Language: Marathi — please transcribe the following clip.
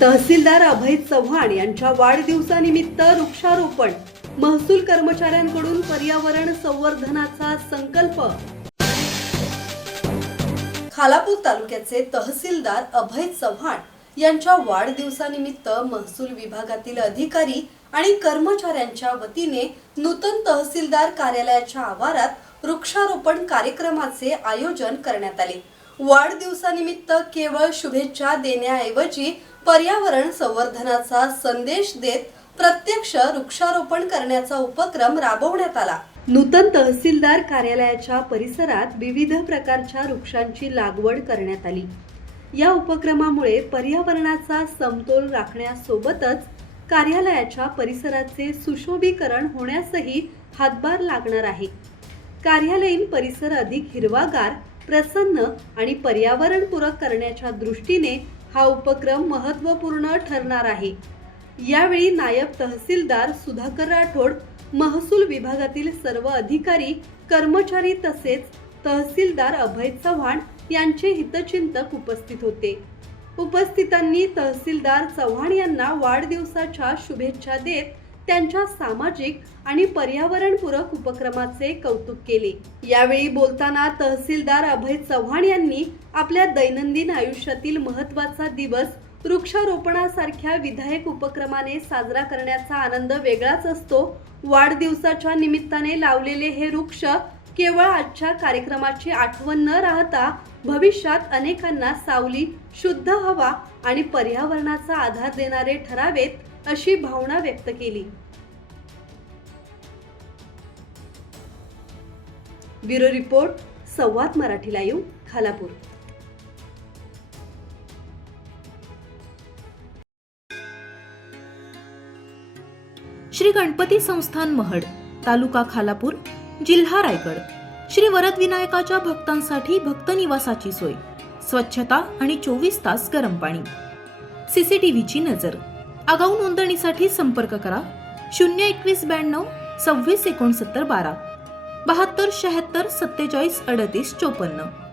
तहसीलदार अभय चव्हाण यांच्या वाढदिवसानिमित्त वृक्षारोपण, महसूल कर्मचाऱ्यांकडून पर्यावरण संवर्धनाचा संकल्प। खालापूर तालुक्याचे तहसीलदार अभय चव्हाण यांच्या वाढदिवसानिमित्त महसूल विभागातील अधिकारी आणि कर्मचाऱ्यांच्या वतीने नूतन तहसीलदार कार्यालयाच्या आवारात वृक्षारोपण कार्यक्रमाचे आयोजन करण्यात आले। वाढदिवसानिमित्त केवळ शुभेच्छा देण्याऐवजी पर्यावरण संवर्धनाचा संदेश देत प्रत्यक्ष वृक्षारोपण करण्याचा उपक्रम राबवण्यात आला। नूतन तहसीलदार कार्यालयाच्या परिसरात विविध प्रकारच्या वृक्षांची लागवड करण्यात आली। या उपक्रमामुळे पर्यावरणाचा समतोल राखण्यासोबतच कार्यालयाच्या परिसराचे सुशोभीकरण होण्यासही हातभार लागणार आहे। कार्यालयीन परिसर अधिक हिरवागार, प्रसन्न आणि पर्यावरणपूरक करण्याच्या दृष्टीने हा उपक्रम महत्त्वपूर्ण ठरणार आहे। यावेळी नायब तहसीलदार सुधाकर राठोड, महसूल विभागातील सर्व अधिकारी, कर्मचारी तसेच तहसीलदार अभय चव्हाण यांचे हितचिंतक उपस्थित होते। उपस्थितांनी तहसीलदार चव्हाण यांना वाढदिवसाच्या शुभेच्छा देत त्यांच्या सामाजिक आणि पर्यावरणपूरक उपक्रमाचे कौतुक केले। यावेळी बोलताना तहसीलदार अभय चव्हाण यांनी आपल्या दैनंदिन आयुष्यातील महत्त्वाचा दिवस वृक्षारोपणासारख्या विधायक उपक्रमाने साजरा करण्याचा आनंद वेगळाच असतो। वाढदिवसाच्या निमित्ताने लावलेले हे वृक्ष केवळ आजच्या कार्यक्रमाची आठवण न राहता भविष्यात अनेकांना सावली, शुद्ध हवा आणि पर्यावरणाचा आधार देणारे ठरावेत अशी भावना व्यक्त केली। ब्युरो रिपोर्ट, संवाद मराठी लाईव्ह, खालापूर। श्री गणपती संस्थान महड, तालुका खालापूर, जिल्हा रायगड। श्री वरद विनायकाच्या भक्तांसाठी भक्त निवासाची सोय, स्वच्छता आणि 24 तास गरम पाणी, सीसीटीव्हीची नजर। आगाऊ नोंदणीसाठी संपर्क करा 02192 26 69 12 72 76 47 38 54।